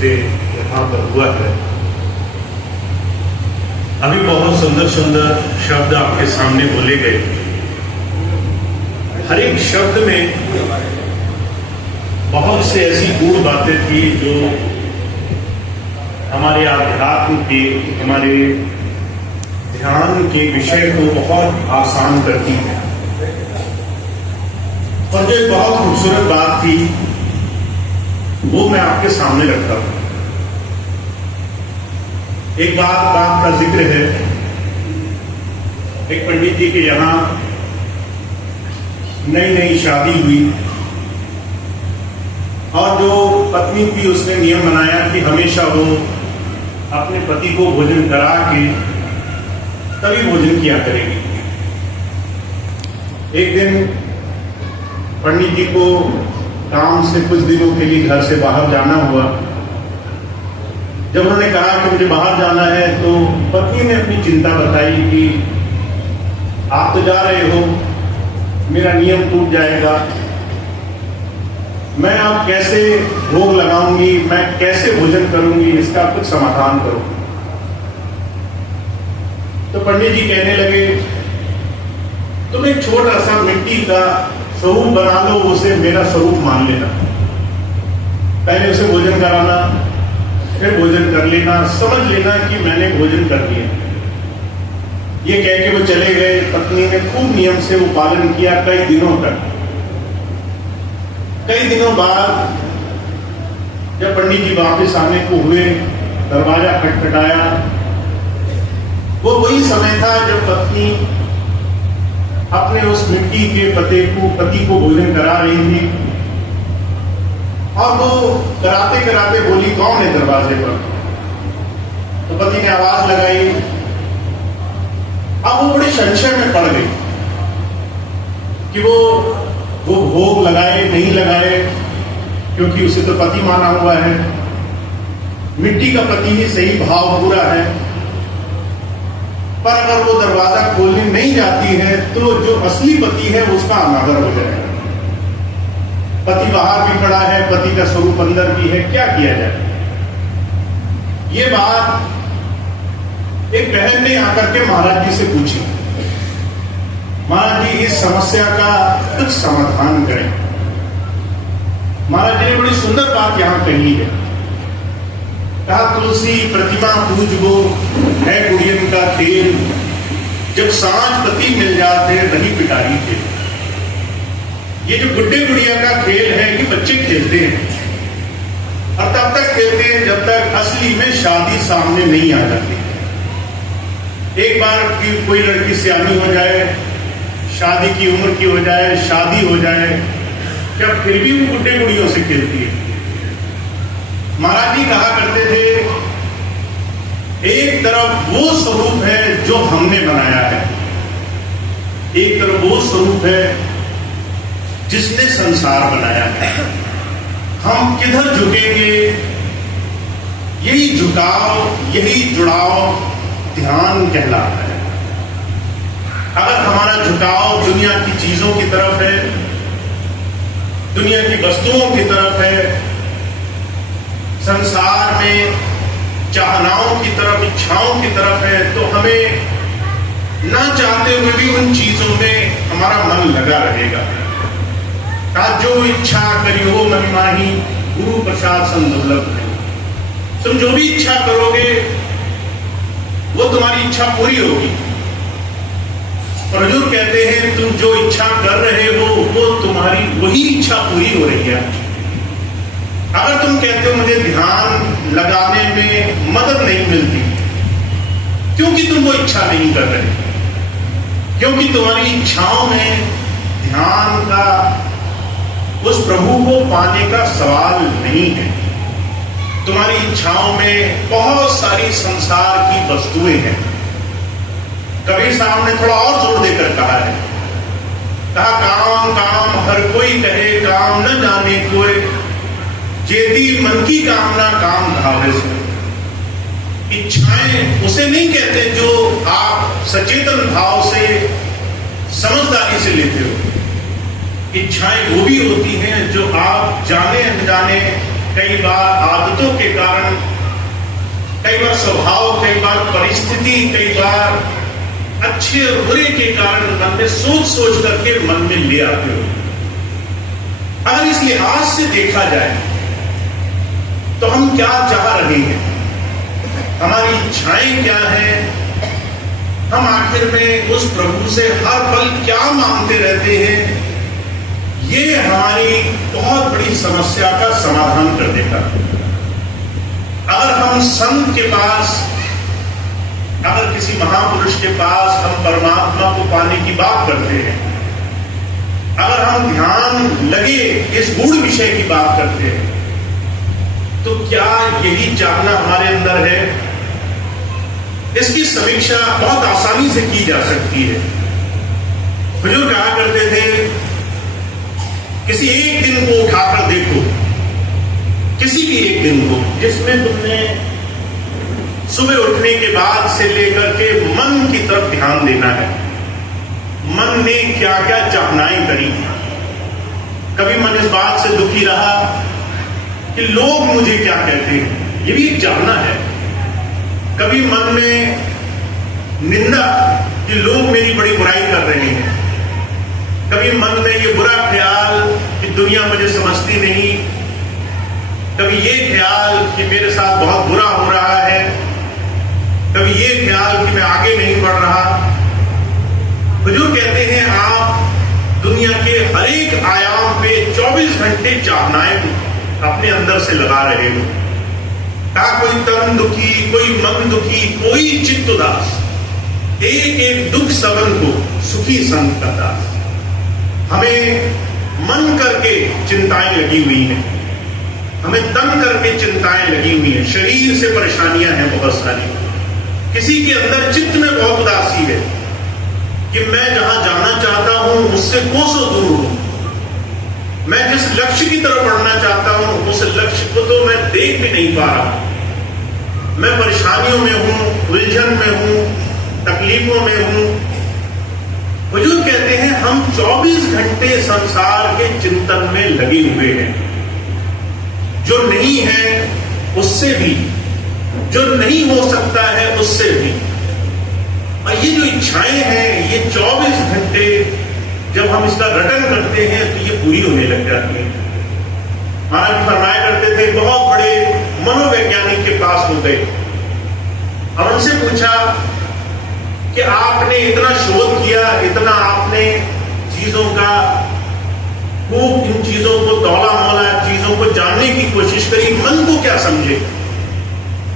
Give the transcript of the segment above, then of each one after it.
से यहाँ पर हुआ है। अभी बहुत सुंदर सुंदर शब्द आपके सामने बोले गए। हर एक शब्द में बहुत से ऐसी गूढ़ बातें थी जो हमारे आध्यात्म के, हमारे ध्यान के विषय को बहुत आसान करती है। और जो एक बहुत खूबसूरत बात थी वो मैं आपके सामने रखता हूं। एक बात का जिक्र है। एक पंडित जी के यहां नई नई शादी हुई और जो पत्नी थी उसने नियम बनाया कि हमेशा वो अपने पति को भोजन करा के तभी भोजन किया करेगी। एक दिन पंडित जी को काम से कुछ दिनों के लिए घर से बाहर जाना हुआ। जब उन्होंने कहा कि मुझे बाहर जाना है तो पत्नी ने अपनी चिंता बताई कि आप तो जा रहे हो, मेरा नियम टूट जाएगा, मैं अब कैसे भोग लगाऊंगी, मैं कैसे भोजन करूंगी, इसका कुछ समाधान करो। तो पंडित जी कहने लगे तुम एक छोटा सा मिट्टी का स्वरूप बना लो, उसे मेरा स्वरूप मान लेना, पहले उसे भोजन कराना, फिर भोजन कर लेना, समझ लेना कि मैंने भोजन कर लिया। ये कह के वो चले गए। पत्नी ने खूब नियम से वो पालन किया कई दिनों तक। कई दिनों बाद जब पंडित जी वापस आने को हुए, दरवाजा खटखटाया। वो वही समय था जब पत्नी अपने उस मिट्टी के पति को भोजन करा रही थी और वो कराते कराते बोली कौन है दरवाजे पर। तो पति ने आवाज लगाई। अब वो बड़ी संशय में पड़ गई कि वो भोग लगाए नहीं लगाए, क्योंकि उसे तो पति माना हुआ है, मिट्टी का पति ही सही, भाव पूरा है। पर अगर वो दरवाजा खोलने नहीं जाती है तो जो असली पति है उसका अनादर हो जाएगा। पति बाहर भी खड़ा है, पति का स्वरूप अंदर भी है, क्या किया जाए। ये बात एक बहन ने आकर के महाराज जी से पूछी। महाराज जी इस समस्या का कुछ समाधान करें। महाराज जी ने बड़ी सुंदर बात यहां कही है। कहा तुलसी प्रतिमा पूजबो है गुड़ियन का खेल, जब सांझ पति मिल जाते रही पिटारी खेल। ये जो गुड्डे गुड़िया का खेल है ये बच्चे खेलते हैं और तब तक खेलते हैं जब तक असली में शादी सामने नहीं आ जाती। एक बार की कोई लड़की सियानी हो जाए, शादी की उम्र की हो जाए, शादी हो जाए, क्या फिर भी वो गुड्डे गुड़ियों से खेलती है। महाराज जी कहा करते थे एक तरफ वो स्वरूप है जो हमने बनाया है, एक तरफ वो स्वरूप है जिसने संसार बनाया है। हम किधर झुकेंगे, यही झुकाव, यही जुड़ाव ध्यान कहलाता है। अगर हमारा झुकाव दुनिया की चीजों की तरफ है, दुनिया की वस्तुओं की तरफ है, संसार में चाहनाओं की तरफ, इच्छाओं की तरफ है, तो हमें ना चाहते हुए भी उन चीजों में हमारा मन लगा रहेगा। जो इच्छा करियो मन माही, गुरु प्रसाद संदुर्लभ है। तुम जो भी इच्छा करोगे वो तुम्हारी इच्छा पूरी होगी। और हुजूर कहते हैं तुम जो इच्छा कर रहे हो वो तुम्हारी वही इच्छा पूरी हो रही है। अगर तुम कहते हो मुझे ध्यान लगाने में मदद नहीं मिलती, क्योंकि तुम वो इच्छा नहीं कर रहे, क्योंकि तुम्हारी इच्छाओं में ध्यान का, उस प्रभु को पाने का सवाल नहीं है। तुम्हारी इच्छाओं में बहुत सारी संसार की वस्तुएं हैं। कबीर साहब ने थोड़ा और जोर देकर कहा है, कहा काम काम हर कोई कहे, काम न जाने कोई, जेती मन की कामना काम धावे से। इच्छाएं उसे नहीं कहते जो आप सचेतन भाव से, समझदारी से लेते हो। इच्छाएं वो भी होती हैं जो आप जाने अनजाने कई बार आदतों के कारण, कई बार स्वभाव, कई बार परिस्थिति, कई बार अच्छे और बुरे के कारण मन में सोच सोच करके मन में ले आते हो। अगर इस लिहाज से देखा जाए तो हम क्या चाह रहे हैं, हमारी इच्छाएं क्या हैं, हम आखिर में उस प्रभु से हर पल क्या मांगते रहते हैं, ये हमारी बहुत बड़ी समस्या का समाधान कर देगा। अगर हम संत के पास, अगर किसी महापुरुष के पास हम परमात्मा को पाने की बात करते हैं, अगर हम ध्यान लगे इस गूढ़ विषय की बात करते हैं, तो क्या यही चाहना हमारे अंदर है? इसकी समीक्षा बहुत आसानी से की जा सकती है। हुजूर कहा करते थे, किसी एक दिन को उठाकर देखो, किसी भी एक दिन को जिसमें तुमने सुबह उठने के बाद से लेकर के मन की तरफ ध्यान देना है। मन ने क्या क्या चाहनाएं करी। कभी मन इस बात से दुखी रहा कि लोग मुझे क्या कहते हैं, ये भी एक चाहना है। कभी मन में निंदा कि लोग मेरी बड़ी बुराई कर रहे हैं। कभी मन में ये बुरा ख्याल कि दुनिया मुझे समझती नहीं। कभी ये ख्याल कि मेरे साथ बहुत बुरा हो रहा है। कभी ये ख्याल कि मैं आगे नहीं बढ़ रहा। हुजूर कहते हैं, आप दुनिया के हर एक आयाम पे 24 घंटे चाहनाएं अपने अंदर से लगा रहे हो। कहा कोई तन दुखी, कोई मन दुखी, कोई चित्त उदास, एक एक दुख सबन को सुखी संत का दास। हमें मन करके चिंताएं लगी हुई हैं, हमें तन करके चिंताएं लगी हुई हैं, शरीर से परेशानियां हैं बहुत सारी। किसी के अंदर चित्त में बहुत उदासी है कि मैं जहां जाना चाहता हूं उससे कोसों दूर हूं। मैं जिस लक्ष्य की तरफ बढ़ना चाहता हूं उस लक्ष्य को तो मैं देख भी नहीं पा रहा। मैं परेशानियों में हूं, उलझन में हूं, तकलीफों में हूं। हुजूर कहते हैं, हम 24 घंटे संसार के चिंतन में लगे हुए हैं। जो नहीं है उससे भी, जो नहीं हो सकता है उससे भी। और ये जो इच्छाएं हैं, ये 24 घंटे जब हम इसका रटन करते हैं तो ये पूरी होने लग जाती है। महाराज फरमाया करते थे, बहुत बड़े मनोवैज्ञानिक के पास हो गए और उनसे पूछा कि आपने इतना शोध किया, इतना आपने चीजों का खूब इन चीजों को तौला मोला, चीजों को जानने की कोशिश करी, मन को क्या समझे?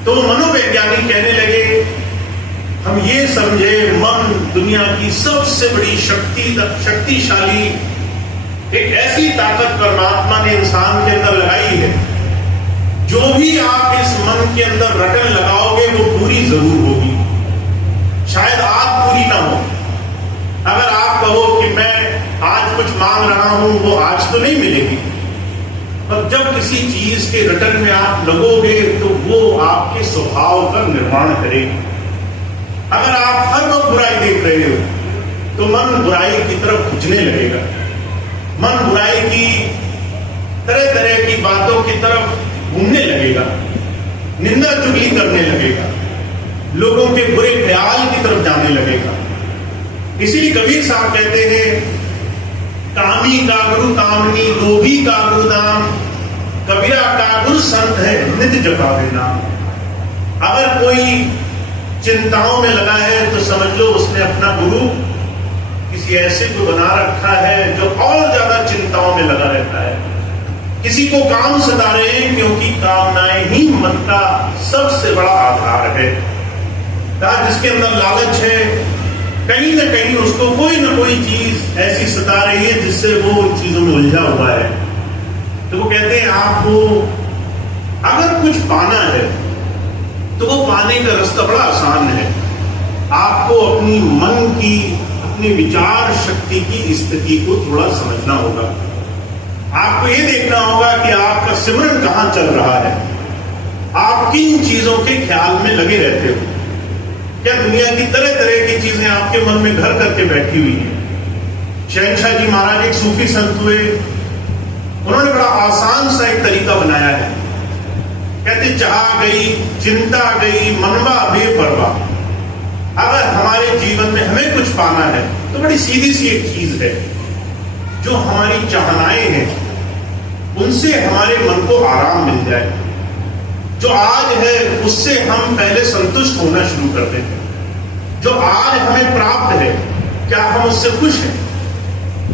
तो मनोवैज्ञानिक कहने लगे, हम ये समझे मन दुनिया की सबसे बड़ी शक्तिशाली एक ऐसी ताकत परमात्मा ने इंसान के अंदर लगाई है, जो भी आप इस मन के अंदर रटन लगाओगे वो पूरी जरूर होगी। शायद आज पूरी ना हो। अगर आप कहो कि मैं आज कुछ मांग रहा हूं, वो आज तो नहीं मिलेगी। और जब किसी चीज के रटन में आप लगोगे तो वो आपके स्वभाव का निर्माण करेगी। अगर आप हर वक्त बुराई देख रहे हो तो मन बुराई की तरफ खिंचने लगेगा। मन बुराई की तरह तरह की बातों की तरफ घूमने लगेगा, निंदा चुगली करने लगेगा, लोगों के बुरे ख्याल की तरफ जाने लगेगा। इसीलिए कबीर साहब कहते हैं, कामी का गुरु कामनी, लोभी का गुरु दाम, कबीरा का गुरु संत है नित्य जपावे नाम। अगर कोई चिंताओं में लगा है तो समझ लो उसने अपना गुरु किसी ऐसे को बना रखा है जो और ज्यादा चिंताओं में लगा रहता है। किसी को काम सता रहे हैं, क्योंकि कामनाएं ही मन का सबसे बड़ा आधार है। जिसके अंदर लालच है, कहीं ना कहीं उसको कोई ना कोई चीज ऐसी सता रही है जिससे वो उन चीजों में उलझा हुआ है। तो वो कहते हैं, आपको अगर कुछ पाना है तो वो पाने का रास्ता बड़ा आसान है। आपको अपनी मन की, अपनी विचार शक्ति की स्थिति को थोड़ा समझना होगा। आपको ये देखना होगा कि आपका सिमरन कहां चल रहा है, आप किन चीजों के ख्याल में लगे रहते हो। क्या दुनिया की तरह तरह की चीजें आपके मन में घर करके बैठी हुई हैं। शहनशाह जी महाराज एक सूफी संत हुए, उन्होंने बड़ा आसान सा एक तरीका बनाया है। कहते चाह गई, चिंता गई, मनवा बेपरवाह। अगर हमारे जीवन में हमें कुछ पाना है तो बड़ी सीधी सी एक चीज है, जो हमारी चाहनाएं हैं उनसे हमारे मन को आराम मिल जाए। जो आज है उससे हम पहले संतुष्ट होना शुरू कर दें। जो आज हमें प्राप्त है, क्या हम उससे खुश हैं?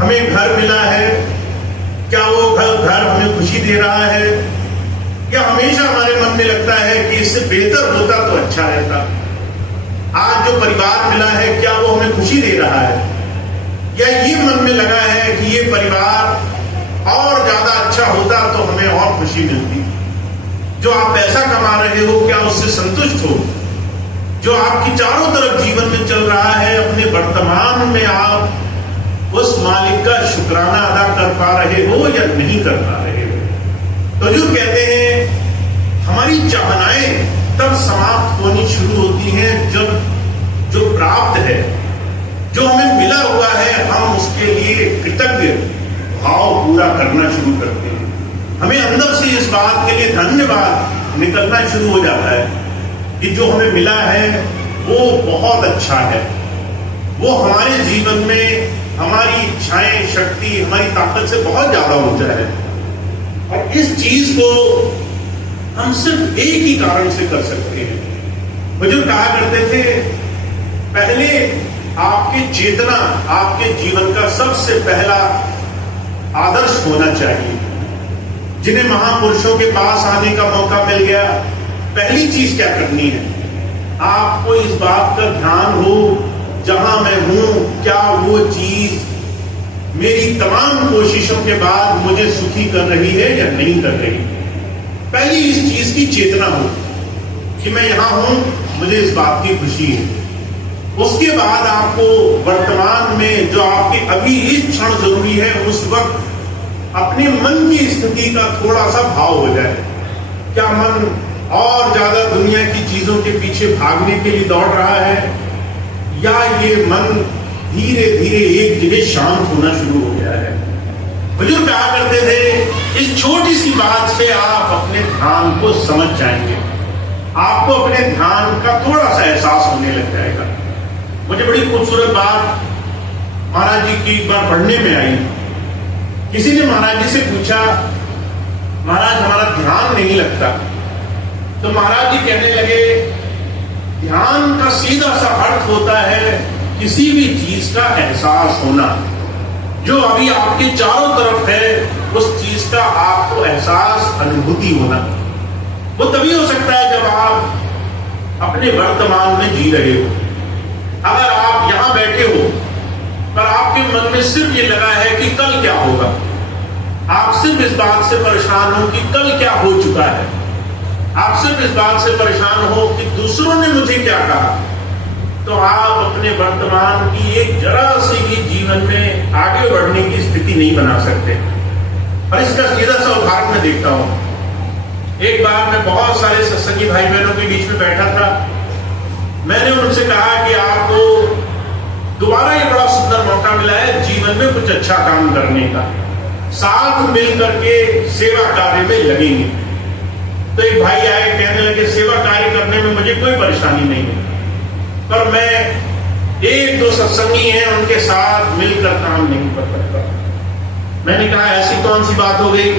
हमें घर मिला है, क्या वो घर हमें खुशी दे रहा है? या हमेशा हमारे मन में लगता है कि इससे बेहतर होता तो अच्छा रहता? आज जो परिवार मिला है, क्या वो हमें खुशी दे रहा है? या ये मन में लगा है कि ये परिवार और ज्यादा अच्छा होता तो हमें और खुशी मिलती? जो आप पैसा कमा रहे हो, क्या उससे संतुष्ट हो? जो आपकी चारों तरफ जीवन में चल रहा है, अपने वर्तमान में आप उस मालिक का शुक्राना अदा कर पा रहे हो या नहीं कर पा रहे हो? तो जो कहते हैं हमारी चाहनाएं तब समाप्त होनी शुरू होती हैं जब जो प्राप्त है, जो हमें मिला हुआ है, हम उसके लिए कृतज्ञ भाव पूरा करना शुरू करते हैं। हमें अंदर से इस बात के लिए धन्यवाद निकलना शुरू हो जाता है कि जो हमें मिला है वो बहुत अच्छा है, वो हमारे जीवन में हमारी इच्छाएं, शक्ति, हमारी ताकत से बहुत ज्यादा ऊंचा है। और इस चीज को हम सिर्फ एक ही कारण से कर सकते हैं। बुजुर्ग कहा करते थे, पहले आपकी चेतना आपके जीवन का सबसे पहला आदर्श होना चाहिए। जिन्हें महापुरुषों के पास आने का मौका मिल गया, पहली चीज क्या करनी है? आपको इस बात का ध्यान हो, जहां मैं हूं, क्या वो चीज मेरी तमाम कोशिशों के बाद मुझे सुखी कर रही है या नहीं कर रही? पहली इस चीज की चेतना हो कि मैं यहां हूं, मुझे इस बात की खुशी है। उसके बाद आपको वर्तमान में जो आपके अभी इस क्षण जरूरी है, उस वक्त अपने मन की स्थिति का थोड़ा सा भाव हो जाए। क्या मन और ज्यादा दुनिया की चीजों के पीछे भागने के लिए दौड़ रहा है, या ये मन धीरे धीरे एक जगह शांत होना शुरू हो गया है? बुजुर्ग कहा करते थे, इस छोटी सी बात से आप अपने ध्यान को समझ जाएंगे, आपको अपने ध्यान का थोड़ा सा एहसास होने लग जाएगा। मुझे बड़ी खूबसूरत बात महाराज जी की एक बार पढ़ने में आई। किसी ने महाराज जी से पूछा, महाराज हमारा ध्यान नहीं लगता। तो महाराज जी कहने लगे, ध्यान का सीधा सा अर्थ होता है किसी भी चीज का एहसास होना। जो अभी आपके चारों तरफ है, उस चीज का आपको एहसास, अनुभूति होना। वो तभी हो सकता है जब आप अपने वर्तमान में जी रहे हो। अगर आप यहां बैठे हो पर आपके मन में सिर्फ ये लगा है कि कल क्या होगा, आप सिर्फ इस बात से परेशान हो कि कल क्या हो चुका है, आप सिर्फ इस बात से परेशान हो कि दूसरों ने मुझे क्या कहा, तो आप अपने वर्तमान की एक जरा सी भी जीवन में आगे बढ़ने की स्थिति नहीं बना सकते। और इसका सीधा सा उदाहरण मैं देखता हूं। एक बार मैं बहुत सारे सत्संगी भाई बहनों के बीच में बैठा था। मैंने उनसे कहा कि आपको दोबारा ये बड़ा सुंदर मौका मिला है जीवन में कुछ अच्छा काम करने का, साथ मिल करके सेवा कार्य में लगेंगे। तो एक भाई आए, कहने लगे, सेवा कार्य करने में मुझे कोई परेशानी नहीं है, पर मैं एक दो सत्संगी हैं उनके साथ मिलकर काम नहीं कर सकता। मैंने कहा, ऐसी कौन सी बात हो गई?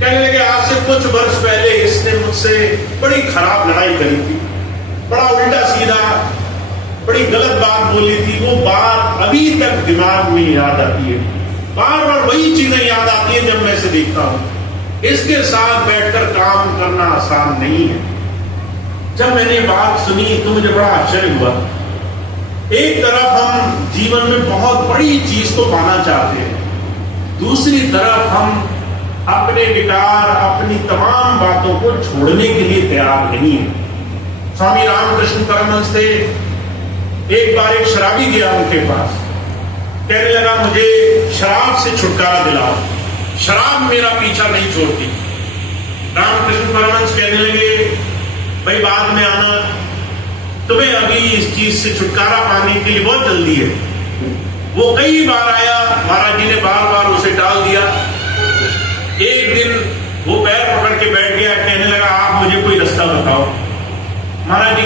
कहने लगे, आज से कुछ वर्ष पहले इसने मुझसे बड़ी खराब लड़ाई करी थी, बड़ा उल्टा सीधा, बड़ी गलत बात बोली थी। वो बात अभी तक दिमाग में याद आती है, बार बार वही चीजें याद आती है जब मैं इसे देखता हूं। इसके साथ बैठकर काम करना आसान नहीं है। जब मैंने बात सुनी तो मुझे बड़ा आश्चर्य हुआ। एक तरफ हम जीवन में बहुत बड़ी चीज को पाना चाहते हैं, दूसरी तरफ हम अपने विकार, अपनी तमाम बातों को छोड़ने के लिए तैयार नहीं है। स्वामी रामकृष्ण परमहंस थे, एक बार एक शराबी गया उनके पास, कहने लगा, मुझे शराब से छुटकारा दिलाओ, शराब मेरा पीछा नहीं छोड़ती। रामकृष्ण परमहंस कहने लगे, भाई बाद में आना, तुम्हें अभी इस चीज से छुटकारा पाने के लिए बहुत जल्दी है। वो कई बार आया, महाराज जी ने बार बार उसे टाल दिया। एक दिन वो पैर पकड़ के बैठ गया, कहने लगा,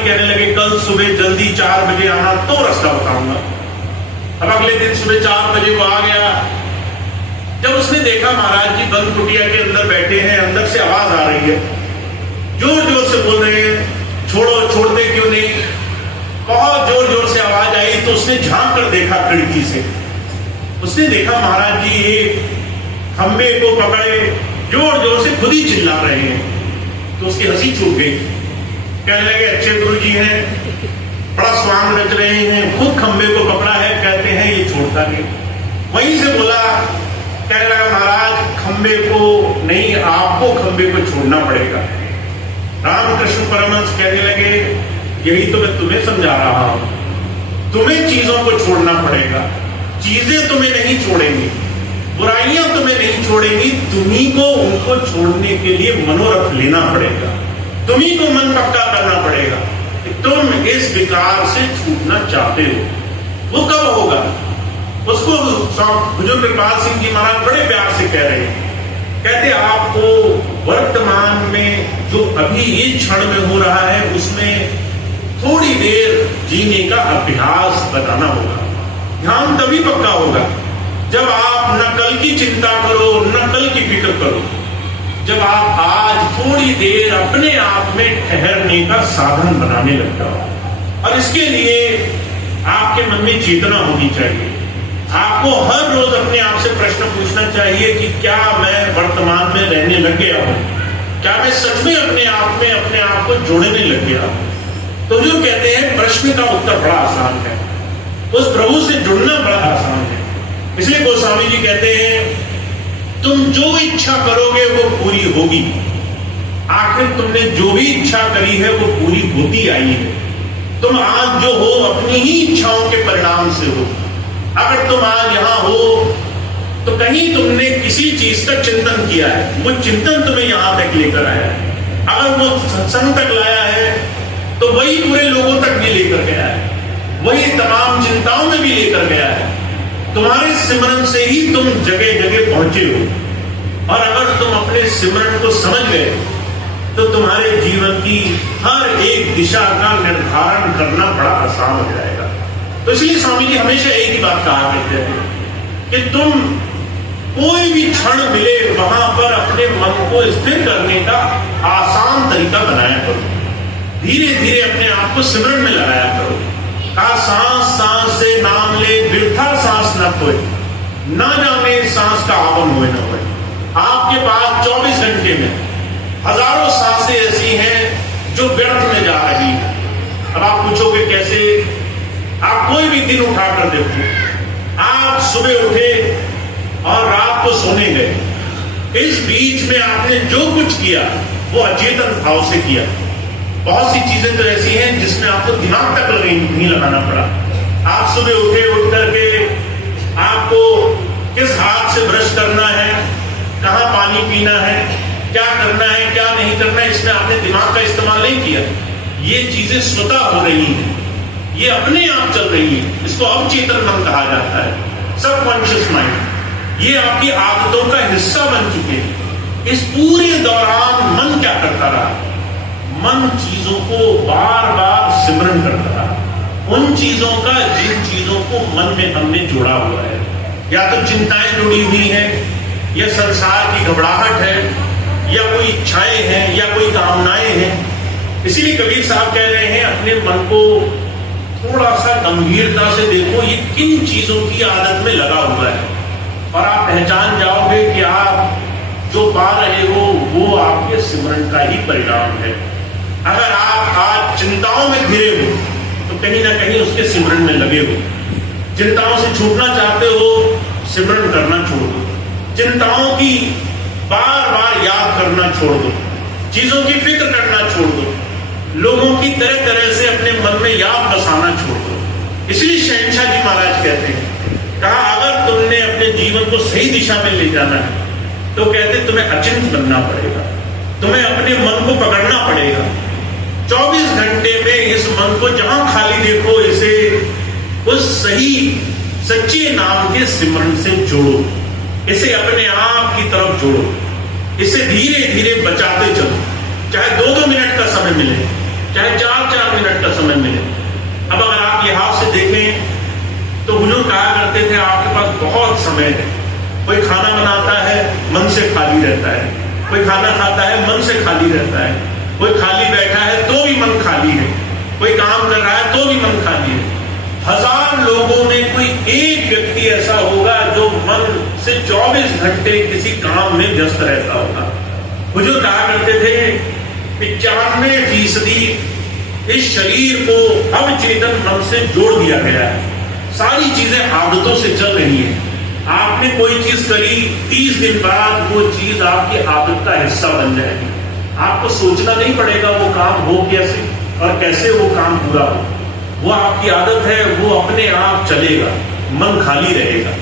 कहने लगे कल सुबह जल्दी 4 बजे आना तो रास्ता बताऊंगा। अब अगले दिन सुबह 4 बजे वो आ गया। जब उसने देखा महाराज जी बंद कुटिया के अंदर बैठे हैं, अंदर से आवाज आ रही है, जोर जोर से बोल रहे हैं, छोड़ो, छोड़ते क्यों नहीं, बहुत जोर जोर से आवाज आई। तो उसने झांक कर देखा खिड़की से, उसने देखा महाराज जी एक खंबे को पकड़े जोर जोर से खुद ही चिल्ला रहे हैं। तो उसकी हंसी छूट गई। कहने लगे अच्छे गुरु जी हैं, बड़ा स्वांग रच रहे हैं, खुद खंबे को पकड़ा है, कहते हैं ये छोड़ता नहीं। वहीं से बोला, कहने लगा महाराज खंबे को नहीं, आपको खंबे को छोड़ना पड़ेगा। रामकृष्ण परमहंस कहने लगे यही तो मैं तुम्हें समझा रहा हूं, तुम्हें चीजों को छोड़ना पड़ेगा, चीजें तुम्हें नहीं छोड़ेंगी, बुराइयां तुम्हें नहीं छोड़ेंगी, तुम्ही को उनको छोड़ने के लिए मनोरथ लेना पड़ेगा, तुम्ही को मन पक्का करना पड़ेगा कि तुम इस विकार से छूटना चाहते हो। वो कब होगा? उसको बुजुर्ग कृपाल सिंह जी महाराज बड़े प्यार से कह रहे हैं, कहते आपको वर्तमान में जो अभी ये क्षण में हो रहा है उसमें थोड़ी देर जीने का अभ्यास बनाना होगा। ध्यान तभी पक्का होगा जब आप न कल की चिंता करो, न कल की फिक्र करो, जब आप आज थोड़ी देर अपने आप में ठहरने का साधन बनाने लग जाओ। और इसके लिए आपके मन में चेतना होनी चाहिए। आपको हर रोज अपने आप से प्रश्न पूछना चाहिए कि क्या मैं वर्तमान में रहने लग गया हूं, क्या मैं सच में अपने आप को जोड़ने लग गया हूं। तो जो कहते हैं प्रश्न का उत्तर बड़ा आसान है, उस प्रभु से जुड़ना बड़ा आसान है। इसलिए गोस्वामी जी कहते हैं तुम जो इच्छा करोगे वो पूरी होगी। आखिर तुमने जो भी इच्छा करी है वो पूरी होती आई है। तुम आज जो हो अपनी ही इच्छाओं के परिणाम से हो। अगर तुम आज यहां हो तो कहीं तुमने किसी चीज का चिंतन किया है, वो चिंतन तुम्हें यहां तक लेकर आया है। अगर वो सत्संग तक लाया है तो वही पूरे लोगों तक भी लेकर गया है, वही तमाम चिंताओं में भी लेकर गया है। तुम्हारे सिमरन से ही तुम जगह जगह पहुंचे हो। और अगर तुम अपने सिमरन को समझ गए तो तुम्हारे जीवन की हर एक दिशा का निर्धारण करना बड़ा आसान हो जाएगा। तो इसलिए स्वामी जी हमेशा एक ही बात कहा करते हैं कि तुम कोई भी क्षण मिले वहां पर अपने मन को स्थिर करने का आसान तरीका बनाया करो। धीरे धीरे अपने आप को सिमरन में लगाया करो। कहा सांस सांस से नाम ले, वृथा सांस न खोए, न जाने सांस का आवन हुए न होए। आपके पास 24 घंटे में हजारों सांसें ऐसी हैं जो व्यर्थ में जा रही है। अब आप पूछोगे कैसे? आप कोई भी दिन उठाकर देखो, आप सुबह उठे और रात को सोने गए, इस बीच में आपने जो कुछ किया वो अचेतन भाव से किया। बहुत सी चीजें तो ऐसी हैं जिसमें आपको दिमाग तक नहीं लगाना पड़ा। आप सुबह उठे, उठ करके आपको किस हाथ से ब्रश करना है, कहां पानी पीना है, क्या करना है क्या नहीं करना है, इसमें आपने दिमाग का इस्तेमाल नहीं किया। ये चीजें स्वतः हो रही हैं, ये अपने आप चल रही है। इसको अवचेतन मन कहा जाता है, सबकॉन्शियस माइंड। ये आपकी आदतों का हिस्सा बन चुके हैं। इस पूरे दौरान मन क्या करता रहा? मन चीजों को बार बार सिमरन करता रहा, उन चीजों का जिन चीजों को मन में हमने जोड़ा हुआ है। या तो चिंताएं जुड़ी हुई हैं, या संसार की घबराहट है, या कोई इच्छाएं हैं, या कोई कामनाएं हैं। इसीलिए कबीर साहब कह रहे हैं अपने मन को थोड़ा सा गंभीरता से देखो, ये किन चीजों की आदत में लगा हुआ है। और आप पहचान जाओगे कि आप जो पा रहे हो वो आपके सिमरन का ही परिणाम है। अगर आप आज चिंताओं में घिरे हो तो कहीं ना कहीं उसके सिमरन में लगे हो। चिंताओं से छूटना चाहते हो, सिमरन करना छोड़ दो। चिंताओं की बार बार याद करना छोड़ दो, चीजों की फिक्र करना छोड़ दो, लोगों की तरह तरह से अपने मन में याद बसाना छोड़ दो। इसलिए शहंशाह जी महाराज कहते हैं, कहा अगर तुमने अपने जीवन को सही दिशा में ले जाना है तो कहते तुम्हें अचिंत बनना पड़ेगा, तुम्हें अपने मन को पकड़ना पड़ेगा। 24 घंटे में इस मन को जहां खाली देखो, इसे उस सही सच्चे नाम के सिमरन से जोड़ो, इसे अपने आप की तरफ जोड़ो, इसे धीरे धीरे बचाते चलो। चाहे 2-2 मिनट का समय मिले, चाहे 4-4 मिनट का समय मिले। अब अगर आप लिहाज से देखें तो बुजुर्ग कहा करते थे आपके पास बहुत समय है। कोई खाना बनाता है, मन से खाली रहता है, कोई खाना खाता है, मन से खाली रहता है, कोई खाली बैठा है तो भी मन खाली है, कोई काम कर रहा है तो भी मन खाली है। 1000 लोगों में कोई एक व्यक्ति ऐसा होगा जो मन से 24 घंटे किसी काम में व्यस्त रहता होगा। बुजुर्ग कहा करते थे 95% इस शरीर को अवचेतन मन से जोड़ दिया गया है। सारी चीजें आदतों से चल रही है। आपने कोई चीज करी, 30 दिन बाद वो चीज आपकी आदत का हिस्सा बन जाएगी। आपको सोचना नहीं पड़ेगा वो काम हो कैसे और कैसे वो काम पूरा हो, वो आपकी आदत है, वो अपने आप चलेगा, मन खाली रहेगा।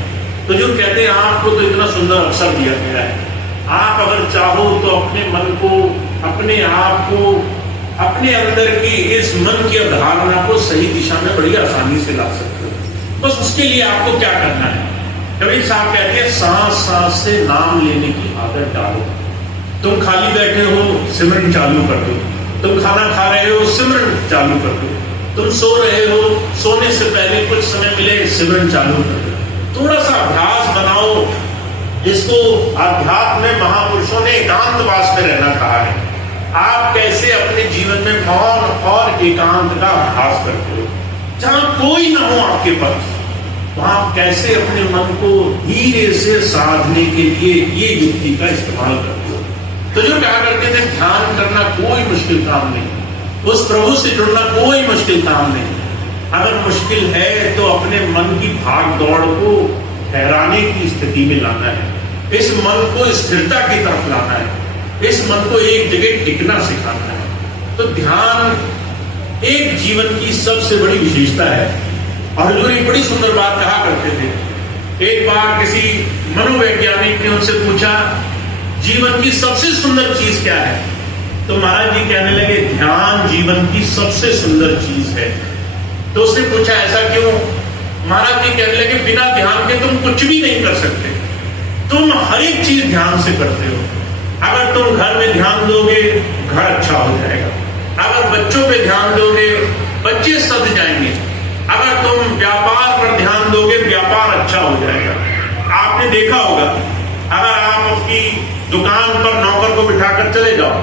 तो जो कहते हैं आपको तो इतना सुंदर अवसर दिया गया है, आप अगर चाहो तो अपने मन को, अपने आप को, अपने अंदर की इस मन की अवधारणा को सही दिशा में बड़ी आसानी से ला सकते हो। बस उसके लिए आपको क्या करना है, कबीर साहब कहते हैं सांस सांस से नाम लेने की आदत डालो। तुम खाली बैठे हो, सिमरन चालू कर दो। तुम खाना खा रहे हो, सिमरन चालू कर दो। तुम सो रहे हो, सोने से पहले कुछ समय मिले, सिमरन चालू कर दो। थोड़ा सा अभ्यास बनाओ, जिसको अध्यात्म में महापुरुषों ने एकांतवास में रहना कहा है। आप कैसे अपने जीवन में मौन और एकांत का अभ्यास करते हो, जहां कोई ना हो आपके पास, वहां कैसे अपने मन को धीरे से साधने के लिए ये युक्ति का इस्तेमाल करते हो। तो जो कहा करते थे ध्यान करना कोई मुश्किल काम नहीं, उस प्रभु से जुड़ना कोई मुश्किल काम नहीं। अगर मुश्किल है तो अपने मन की भाग दौड़ को ठहराने की स्थिति में लाना है, इस मन को स्थिरता की तरफ लाना है, इस मन को एक जगह टिकना सिखाना है। तो ध्यान एक जीवन की सबसे बड़ी विशेषता है। और हजूर एक बड़ी सुंदर बात कहा करते थे। एक बार किसी मनोवैज्ञानिक ने उनसे पूछा जीवन की सबसे सुंदर चीज क्या है, तो महाराज जी कहने लगे ध्यान जीवन की सबसे सुंदर चीज है। तो उसने पूछा ऐसा क्यों? महाराज जी कहने लगे बिना ध्यान के तुम कुछ भी नहीं कर सकते, तुम हर एक चीज ध्यान से करते हो। अगर तुम घर में ध्यान दोगे घर अच्छा हो जाएगा, अगर बच्चों पे ध्यान दोगे बच्चे सध जाएंगे, अगर तुम व्यापार पर ध्यान दोगे व्यापार अच्छा हो जाएगा। आपने देखा होगा अगर आप अपनी दुकान पर नौकर को बिठाकर चले जाओ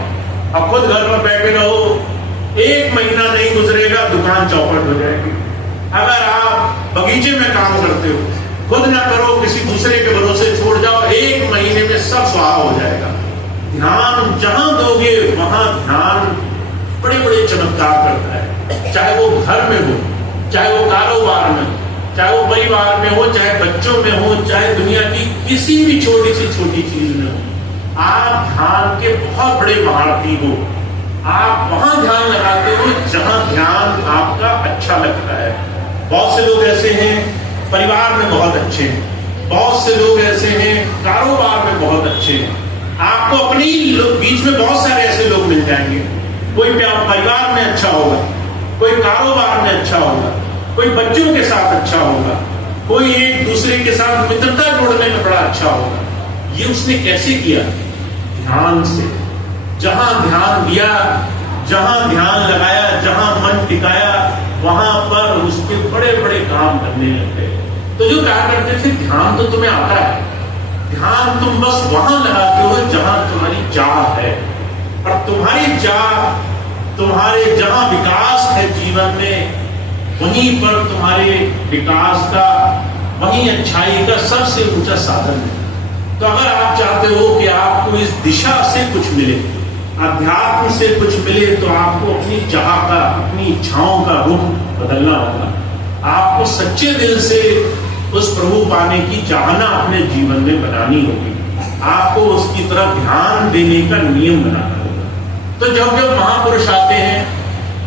और खुद घर पर बैठे रहो, 1 महीना नहीं गुजरेगा दुकान चौपट हो जाएगी। अगर आप बगीचे में काम करते हो, खुद ना करो किसी दूसरे के भरोसे छोड़ जाओ, 1 महीने में सब स्वाहा हो जाएगा। ध्यान जहां दोगे वहां ध्यान बड़े बड़े चमत्कार करता है, चाहे वो घर में हो, चाहे वो कारोबार में, चाहे वो परिवार में हो, चाहे बच्चों में हो, चाहे दुनिया की किसी भी छोटी से छोटी चीज में हो। आप ध्यान के बहुत बड़े महारथी हो। आप वहां ध्यान लगाते हो जहां ध्यान आपका अच्छा लगता है। बहुत से लोग ऐसे हैं परिवार में बहुत अच्छे हैं, बहुत से लोग ऐसे हैं कारोबार में बहुत अच्छे हैं। आपको अपनी बीच में बहुत सारे ऐसे लोग मिल जाएंगे, कोई परिवार में अच्छा होगा, कोई कारोबार में अच्छा होगा, कोई बच्चों के साथ अच्छा होगा, कोई एक दूसरे के साथ मित्रता जोड़ने में बड़ा अच्छा होगा। ये उसने कैसे किया? ध्यान से। जहां ध्यान दिया, जहां ध्यान लगाया, जहां मन टिकाया, वहां पर उसके बड़े बड़े काम करने लग गए। तो जो कहा करते थे ध्यान तो तुम्हें आता है, ध्यान तुम बस वहां लगाते हो जहां तुम्हारी चाह है, और तुम्हारी चाह, तुम्हारे जहां विकास है जीवन में, वहीं पर तुम्हारे विकास का, वहीं अच्छाई का सबसे ऊंचा साधन है। तो अगर आप चाहते हो कि आपको इस दिशा से कुछ मिले, अध्यात्म से कुछ मिले, तो आपको अपनी चाह का, अपनी इच्छाओं का रुख बदलना होगा। आपको सच्चे दिल से उस प्रभु पाने की चाहना अपने जीवन में बनानी होगी। आपको उसकी तरफ ध्यान देने का नियम बनाना होगा। तो जब जब महापुरुष आते हैं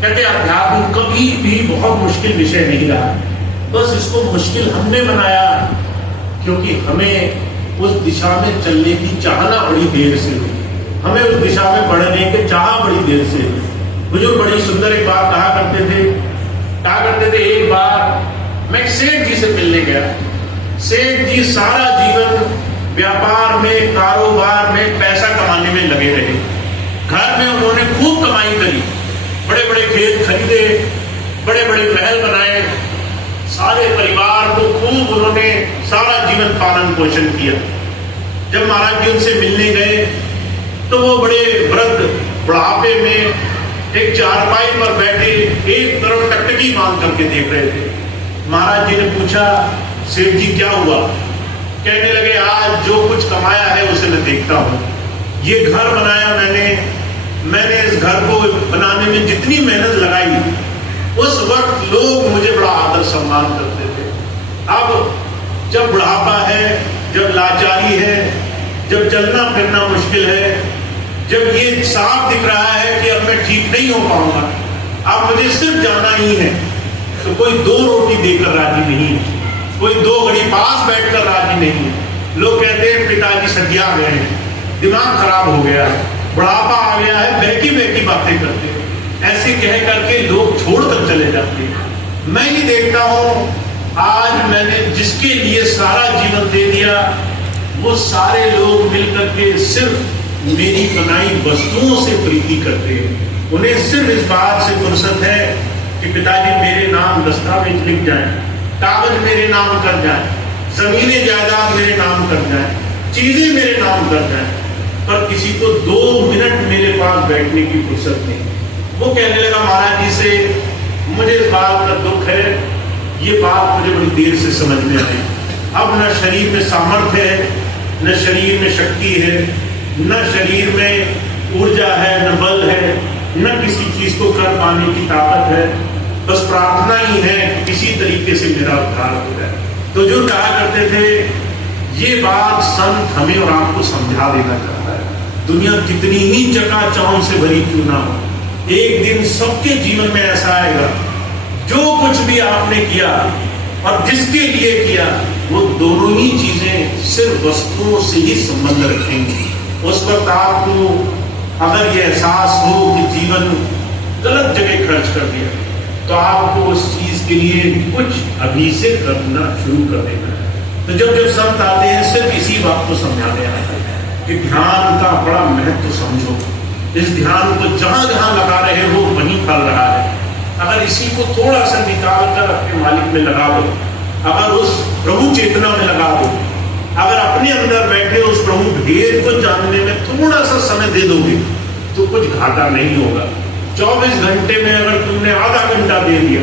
कहते अध्यात्म कभी भी बहुत मुश्किल विषय नहीं रहा, बस इसको मुश्किल हमने बनाया क्योंकि हमें उस दिशा में चलने की चाहना बड़ी देर से हुई, हमें उस दिशा में बढ़ने की चाह बड़ी देर से हुई। बुजुर्ग बड़ी सुंदर एक बात कहा करते थे एक बार मैं सेठ जी से मिलने गया। सेठ जी सारा जीवन व्यापार में, कारोबार में, पैसा कमाने में लगे रहे। घर में उन्होंने खूब कमाई करी, बड़े बड़े खेत खरीदे, बड़े बड़े महल बनाए, सारे परिवार को खूब उन्होंने सारा जीवन पालन पोषण किया। जब महाराज जी उनसे मिलने गए तो वो बड़े वृद्ध बुढ़ापे में एक चारपाई पर बैठे एक तरफ टकटकी बांध करके देख रहे थे। महाराज जी ने पूछा, सेठ जी क्या हुआ? कहने लगे, आज जो कुछ कमाया है उसे मैं देखता हूँ। ये घर बनाया मैंने इस घर को बनाने में जितनी मेहनत लगाई, उस वक्त लोग मुझे बड़ा आदर सम्मान करते थे। अब जब बुढ़ापा है, जब लाचारी है, जब चलना फिरना मुश्किल है, जब ये साफ दिख रहा है कि अब मैं ठीक नहीं हो पाऊंगा, अब मुझे सिर्फ जाना ही है, तो कोई 2 रोटी देकर राजी नहीं है, कोई 2 घड़ी पास बैठकर राजी नहीं है। लोग कहते हैं पिताजी सज्जा गए हैं, दिमाग खराब हो गया है, बुढ़ापा आ गया है, बहकी बहकी बातें करते हैं। ऐसे कह करके लोग छोड़कर चले जाते हैं। मैं ही देखता हूं, आज मैंने जिसके लिए सारा जीवन दे दिया, वो सारे लोग मिलकर के सिर्फ मेरी बनाई वस्तुओं से प्रीति करते हैं। उन्हें सिर्फ इस बात से फुर्सत है कि पिताजी मेरे नाम दस्तावेज लिख जाएं, कागज मेरे नाम कर जाएं, जमीनें जायदाद मेरे नाम कर जाएं, चीजें मेरे नाम कर जाएं, पर किसी को 2 मिनट मेरे पास बैठने की फुर्सत नहीं। वो कहने लगा महाराज जी से, मुझे इस बात का दुख है, ये बात मुझे बड़ी देर से समझ में आई। अब न शरीर में सामर्थ्य है, न शरीर में शक्ति है, न शरीर में ऊर्जा है, न बल है, न किसी चीज को कर पाने की ताकत है। बस प्रार्थना ही है कि किसी तरीके से मेरा उद्धार हो जाए। तो जो कहा करते थे, ये बात संत हमें और आपको समझा देना चाहता है। दुनिया कितनी ही चकाचौंध से भरी क्यों ना हो, एक दिन सबके जीवन में ऐसा आएगा, जो कुछ भी आपने किया और जिसके लिए किया, वो दोनों ही चीजें सिर्फ वस्तुओं से ही संबंध रखेंगी। उस वक्त आपको अगर ये एहसास हो कि जीवन गलत जगह खर्च कर दिया, तो आपको उस चीज के लिए कुछ अभी से करना शुरू कर देना है। तो जब संत आते हैं, सिर्फ इसी बात को समझाने आते हैं कि ध्यान का बड़ा महत्व समझो। इस ध्यान को जहां जहां लगा रहे हो वहीं फल रहा है। अगर इसी को थोड़ा सा निकाल कर अपने मालिक में लगा दो, अगर उस प्रभु चेतना में लगा दो, अगर अपने अंदर बैठे उस प्रभु भेद को जानने में थोड़ा सा समय दे दोगे, तो कुछ घाटा नहीं होगा। 24 घंटे में अगर तुमने आधा घंटा दे दिया,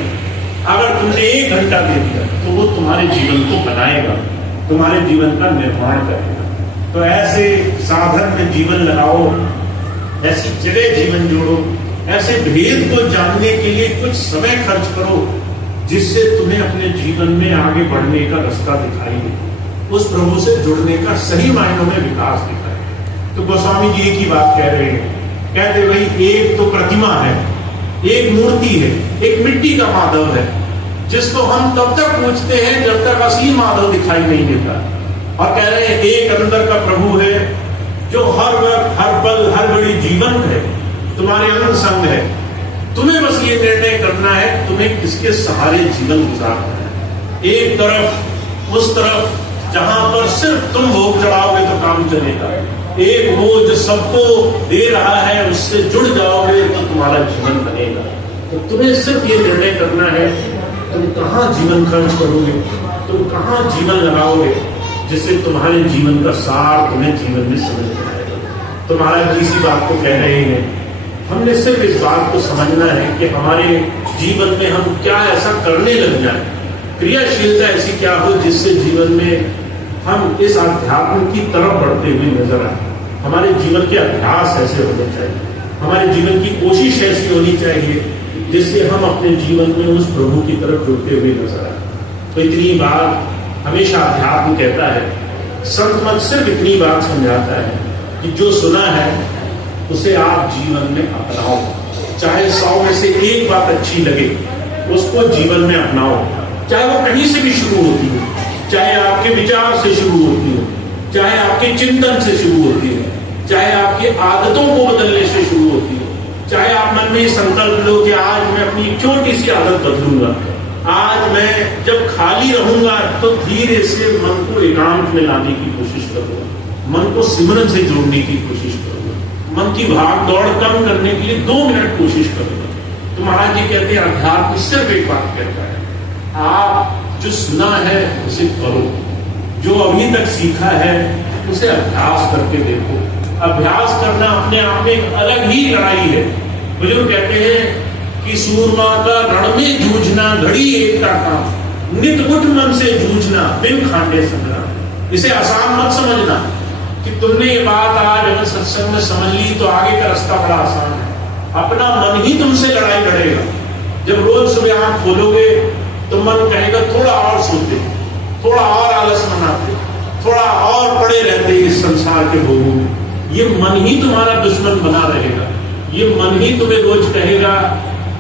अगर तुमने 1 घंटा दे दिया, तो वो तुम्हारे जीवन को बनाएगा, तुम्हारे जीवन का निर्माण करेगा। तो ऐसे साधन में जीवन लगाओ, ऐसी जगह जीवन जोड़ो, ऐसे भेद को जानने के लिए कुछ समय खर्च करो, जिससे तुम्हें अपने जीवन में आगे बढ़ने का रास्ता दिखाई दे, उस प्रभु से जुड़ने का सही मायनों में विकास दिखाए। तो गोस्वामी जी की बात कह रहे हैं, कहते भाई एक तो प्रतिमा है, एक मूर्ति है, एक मिट्टी का माधव है, जिसको हम तब तक पूछते हैं जब तक असली माधव दिखाई नहीं देता। और कह रहे हैं एक अंदर का प्रभु है, जो हर वक्त, हर पल, हर घड़ी जीवंत है, तुम्हारे अंग संग है। तुम्हें बस ये निर्णय करना है तुम्हें किसके सहारे जीवन गुजारना है। एक तरफ, उस तरफ जहां पर सिर्फ तुम भोग चढ़ाओगे तो काम चलेगा, एक वो जो सबको दे रहा है उससे जुड़ जाओगे तो तुम्हारा जीवन बनेगा। तो तुम्हें सिर्फ ये निर्णय करना है तुम कहाँ जीवन खर्च करोगे, तुम कहाँ जीवन लगाओगे, जिससे तुम्हारे जीवन का सार तुम्हें जीवन में समझ में आएगा। तो महाराज जी इसी बात को कह रहे हैं, हमने सिर्फ इस बात को समझना है कि हमारे जीवन में हम क्या ऐसा करने लग जाए, क्रियाशीलता ऐसी क्या हो जिससे जीवन में हम इस अध्यात्म की तरफ बढ़ते हुए नजर आए। हमारे जीवन के अभ्यास ऐसे होने चाहिए, हमारे जीवन की कोशिश ऐसी होनी चाहिए जिससे हम अपने जीवन में उस प्रभु की तरफ जुड़ते हुए नजर आए। तो इतनी बात हमेशा अध्यात्म कहता है, संत मत सिर्फ इतनी बात समझाता है कि जो सुना है उसे आप जीवन में अपनाओ। चाहे 100 में से 1 बात अच्छी लगे, उसको जीवन में अपनाओ। चाहे वो कहीं से भी शुरू होती हो, चाहे आपके विचार से शुरू होती हो, चाहे आपके चिंतन से शुरू होती हो, चाहे आपकी आदतों को बदलने से शुरू होती हो, चाहे आप मन में संकल्प लो कि आज मैं अपनी छोटी सी आदत बदलूंगा, आज मैं जब खाली रहूंगा तो धीरे से मन को एकांत में लाने की कोशिश करूंगा, मन को सिमरन से जोड़ने की कोशिश करूंगा, मन की भाग दौड़ कम करने के लिए 2 मिनट कोशिश करूंगा। तो महाराज जी कहते हैं अध्यात्म सिर्फ एक बात कहता है, आप जो सुना है उसे करो, जो अभी तक सीखा है उसे अभ्यास करके देखो। अभ्यास करना अपने आप में एक अलग ही लड़ाई है। बुजुर्ग कहते हैं कि सूरमा का रण में जूझना घड़ी एक का काम, नित उठ मन से जूझना बिन खांडे संग्राम। इसे आसान मत समझना कि तुमने ये बात आज अगर सत्संग में समझ ली तो आगे का रास्ता बड़ा आसान है। अपना मन ही तुमसे लड़ाई लड़ेगा। जब रोज सुबह आंख खोलोगे तो मन कहेगा थोड़ा और सोते, थोड़ा और आलस मनाते, थोड़ा और पड़े रहते इस संसार के भोगों में। ये मन ही तुम्हारा दुश्मन बना रहेगा। ये मन ही तुम्हें रोज कहेगा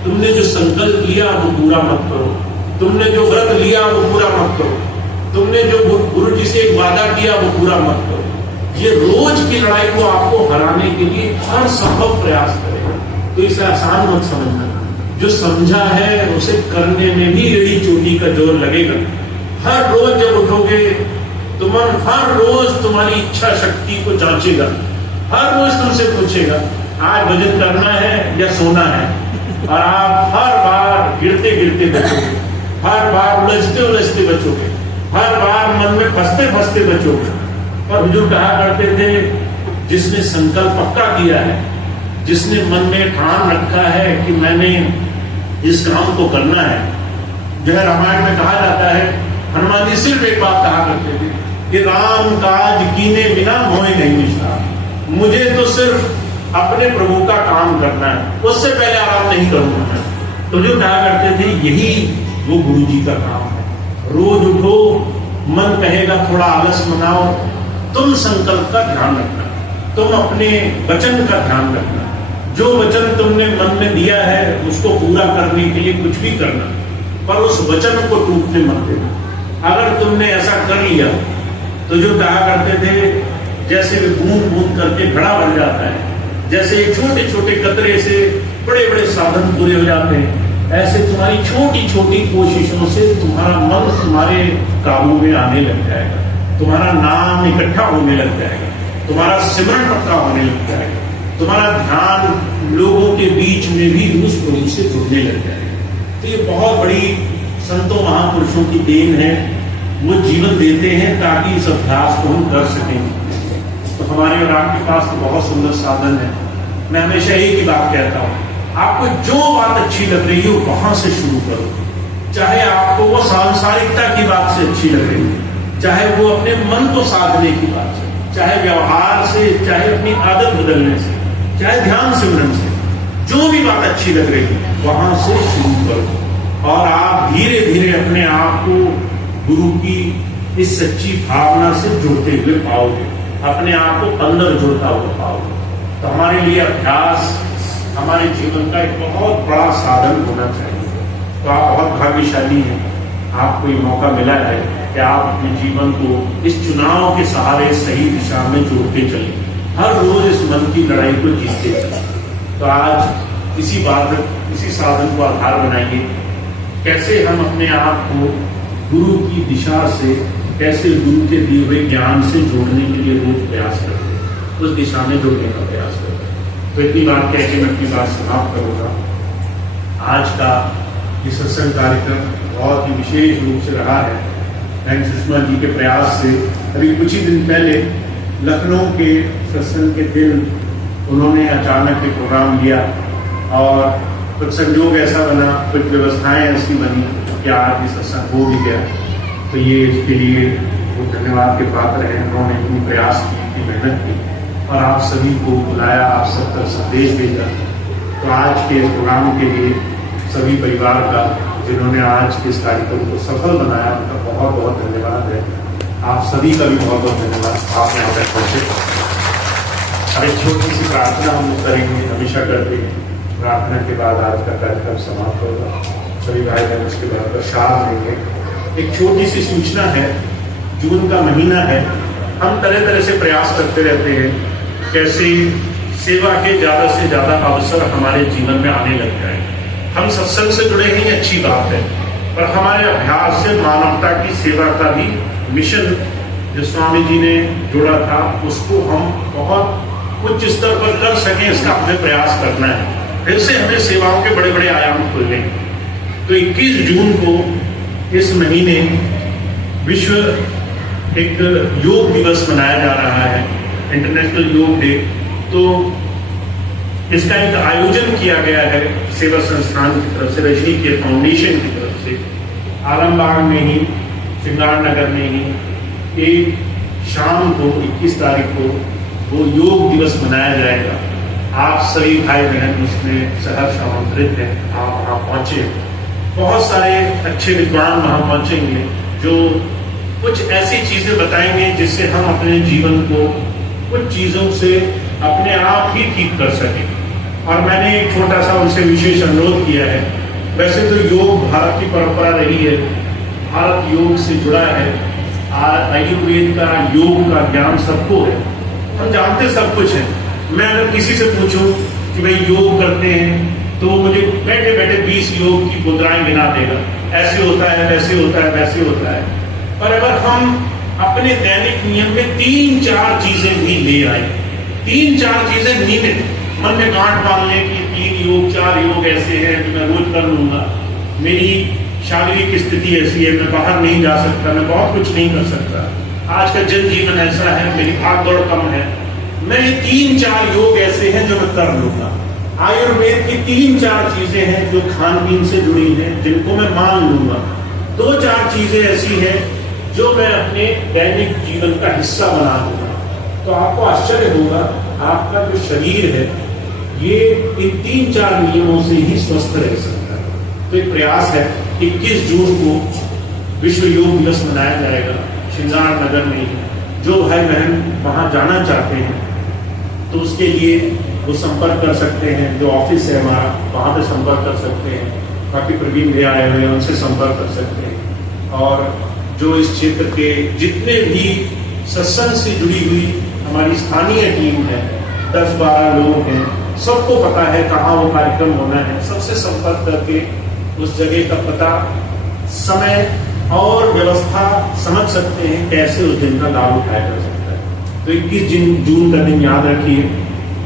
तुमने जो संकल्प लिया वो पूरा मत करो, तुमने जो व्रत लिया वो पूरा मत करो, तुमने जो गुरु जी से एक वादा किया वो पूरा मत करो। ये रोज की लड़ाई को आपको हराने के लिए हर संभव प्रयास करेगा। तो इसे आसान मत समझना। जो समझा है उसे करने में भी एड़ी चोटी का जोर लगेगा। हर रोज जब उठोगे तो मन हर रोज तुम्हारी इच्छा शक्ति को जांचेगा। हर रोज तुमसे पूछेगा आज भजन करना है या सोना है, और आप हर बार गिरते गिरते बचोगे, हर बार उलझते उलझते बचोगे, हर बार मन में फंसते फंसते बचोगे। और जो कहा करते थे जिसने संकल्प पक्का किया है, जिसने मन में ठान रखा है कि मैंने इस काम को करना है। जो है रामायण में कहा जाता है, हनुमान जी सिर्फ एक बात कहा करते थे कि राम काज कीने बिना मोह नहीं निष्ठा। मुझे तो सिर्फ अपने प्रभु का काम करना है, उससे पहले आराम नहीं करूंगा मैं। तो जो कहा करते थे यही वो गुरु जी का काम है। रोज उठो, मन कहेगा थोड़ा आलस मनाओ, तुम संकल्प का ध्यान रखना, तुम अपने वचन का ध्यान रखना। जो वचन तुमने मन में दिया है उसको पूरा करने के लिए कुछ भी करना, पर उस वचन को टूटने मत देना। अगर तुमने ऐसा कर लिया तो जो कहा करते थे जैसे वे बूंद बूंद करके घड़ा बन जाता है, जैसे छोटे छोटे कतरे से बड़े बड़े साधन पूरे हो जाते हैं, ऐसे तुम्हारी छोटी छोटी कोशिशों से तुम्हारा मन तुम्हारे काबू में आने लग जाएगा, तुम्हारा नाम इकट्ठा होने लग जाएगा, तुम्हारा सिमरन पक्का होने लग जाएगा, तुम्हारा ध्यान लोगों के बीच में भी उस प्रभु से जुड़ने लग जाएगा। तो ये बहुत बड़ी संतों महापुरुषों की देन है। वो जीवन देते हैं ताकि इस अभ्यास को हम कर सकें। तो हमारे और आपके पास तो बहुत सुंदर साधन है। मैं हमेशा एक ही बात कहता हूँ, आपको जो बात अच्छी लग रही हो वहां से शुरू करो। चाहे आपको वो सांसारिकता की बात से अच्छी लग रही है, चाहे वो अपने मन को साधने की बात से, चाहे व्यवहार से, चाहे अपनी आदत बदलने से, चाहे ध्यान सिमरन से, जो भी बात अच्छी लग रही है वहां से शुरू करो। और आप धीरे धीरे अपने आप को गुरु की इस सच्ची भावना से जुड़ते हुए पाओगे, अपने आप को अंदर जुड़ता हुआ पाओगे। तो हमारे लिए अभ्यास हमारे जीवन का एक बहुत बड़ा साधन होना चाहिए। तो आप बहुत भाग्यशाली हैं, आपको ये मौका मिला है कि आप अपने जीवन को इस चुनाव के सहारे सही दिशा में जोड़ते चलें, हर रोज इस मन की लड़ाई को जीतते चलें। तो आज इसी साधन को आधार बनाइए, कैसे हम अपने आप को गुरु की दिशा से, कैसे गुरु के दिए हुए ज्ञान से जोड़ने के लिए रोज प्रयास करते हैं, उस दिशा में जोड़ने का प्रयास करते हैं। तो इतनी बात कह के मैं अपनी बात समाप्त करूंगा। आज का ये सत्संग कार्यक्रम बहुत ही विशेष रूप से रहा है। बहन सुषमा जी के प्रयास से अभी कुछ ही दिन पहले लखनऊ के सत्संग के दिन उन्होंने अचानक एक प्रोग्राम लिया और कुछ संयोग ऐसा बना, कुछ व्यवस्थाएं ऐसी बनी कि आज ये सत्संग हो भी गया। तो ये इसके लिए वो धन्यवाद के पात्र हैं। उन्होंने इतनी प्रयास की, इतनी मेहनत की और आप सभी को बुलाया, आप सब तक संदेश भेजा। तो आज के इस प्रोग्राम के लिए सभी परिवार का, जिन्होंने आज के इस कार्यक्रम को सफल बनाया, उनका बहुत बहुत धन्यवाद है। आप सभी का भी बहुत बहुत धन्यवाद, आप यहाँ तक पहुँचे। और एक छोटी सी प्रार्थना हम करेंगे, हमेशा करते हैं। प्रार्थना के बाद आज का कार्यक्रम समाप्त होगा। सभी भाई बहन उसके बाद प्रसाद लेंगे। एक छोटी सी सूचना है, जून का महीना है, हम तरह तरह से प्रयास करते रहते हैं कैसे सेवा के ज़्यादा से ज़्यादा अवसर हमारे जीवन में आने लग जाए। हम सत्संग से जुड़े हैं, ये अच्छी बात है, पर हमारे अभ्यास से मानवता की सेवा का भी मिशन जो स्वामी जी ने जोड़ा था, उसको हम बहुत उच्च स्तर पर कर सकें, इसका हमें प्रयास करना है। फिर से हमें सेवाओं के बड़े बड़े आयाम खुलने। तो 21 जून को इस महीने विश्व एक योग दिवस मनाया जा रहा है, इंटरनेशनल योग डे। तो इसका एक आयोजन किया गया है सेवा संस्थान की तरफ से, रजनी के फाउंडेशन की तरफ से। आलमबाग में ही, श्रृंगार नगर में ही एक शाम को 21 तारीख को वो योग दिवस मनाया जाएगा। आप सभी भाई बहन उसमें सहर्ष आमंत्रित हैं, आप वहाँ पहुँचे। बहुत सारे अच्छे विद्वान वहाँ पहुँचेंगे जो कुछ ऐसी चीजें बताएंगे जिससे हम अपने जीवन को कुछ चीजों से अपने आप ही ठीक कर सकें। और मैंने एक छोटा सा उनसे विशेष अनुरोध किया है। वैसे तो योग भारत की परंपरा रही है, भारत योग से जुड़ा है, आयुर्वेद का योग का ज्ञान सबको है, हम जानते सब कुछ है। मैं अगर किसी से पूछूं कि भाई योग करते हैं तो मुझे बैठे बैठे 20 योग की मुद्राएं गिना देगा, ऐसे होता है, वैसे होता है, वैसे होता है। पर अगर हम अपने दैनिक नियम में 3-4 चीजें भी ले आए, 3-4 चीजें नियमित मन में गांठ बांध लें कि 3 योग 4 योग ऐसे हैं जो मैं रोज कर लूंगा, मेरी शारीरिक स्थिति ऐसी है, मैं बाहर नहीं जा सकता, मैं बहुत कुछ नहीं कर सकता, आज का जनजीवन ऐसा है, मेरी भाग दौड़ कम है, मैं ये 3-4 योग ऐसे हैं जो मैं कर लूंगा। आयुर्वेद की 3-4 चीजें हैं जो खान पीन से जुड़ी हैं, जिनको मैं मान लूंगा। 2-4 चीजें ऐसी हैं जो मैं अपने दैनिक जीवन का हिस्सा बना लूंगा। तो आपको आश्चर्य होगा, आपका जो शरीर है ये इन 3-4 नियमों से ही स्वस्थ रह सकता है। तो एक प्रयास है, 21 जून को विश्व योग दिवस मनाया जाएगा श्रृंगार नगर में। जो भाई बहन वहां जाना चाहते हैं तो उसके लिए वो संपर्क कर सकते हैं, जो ऑफिस है हमारा वहां पे संपर्क कर सकते हैं, बाकी प्रवीण भी आए हुए हैं उनसे संपर्क कर सकते हैं। और जो इस क्षेत्र के जितने भी सत्संग से जुड़ी हुई हमारी स्थानीय टीम है, 10-12 लोग हैं, सबको पता है कहाँ वो कार्यक्रम होना है। सबसे संपर्क करके उस जगह का पता, समय और व्यवस्था समझ सकते हैं, कैसे उस दिन का लाभ उठाया जा सकता है। तो 21 जून का दिन याद रखिए,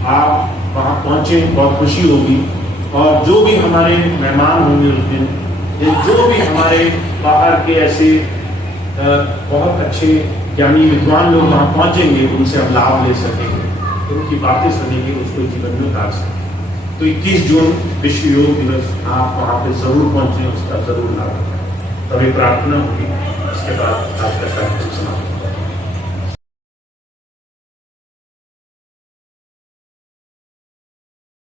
आप वहाँ पहुँचे, बहुत खुशी होगी। और जो भी हमारे मेहमान होंगे उस दिन, जो भी हमारे बाहर के ऐसे बहुत अच्छे ज्ञानी विद्वान लोग वहाँ पहुँचेंगे, उनसे हम लाभ ले सकेंगे, उनकी बातें सुनेंगे, उसको जीवन में उतार सकेंगे। तो 21 जून विश्व योग दिवस, आप वहाँ पे जरूर पहुँचे, उसका जरूर लाभ उठाएं। तभी प्रार्थना होगी, उसके बाद आपका कार्यक्रम समाप्त।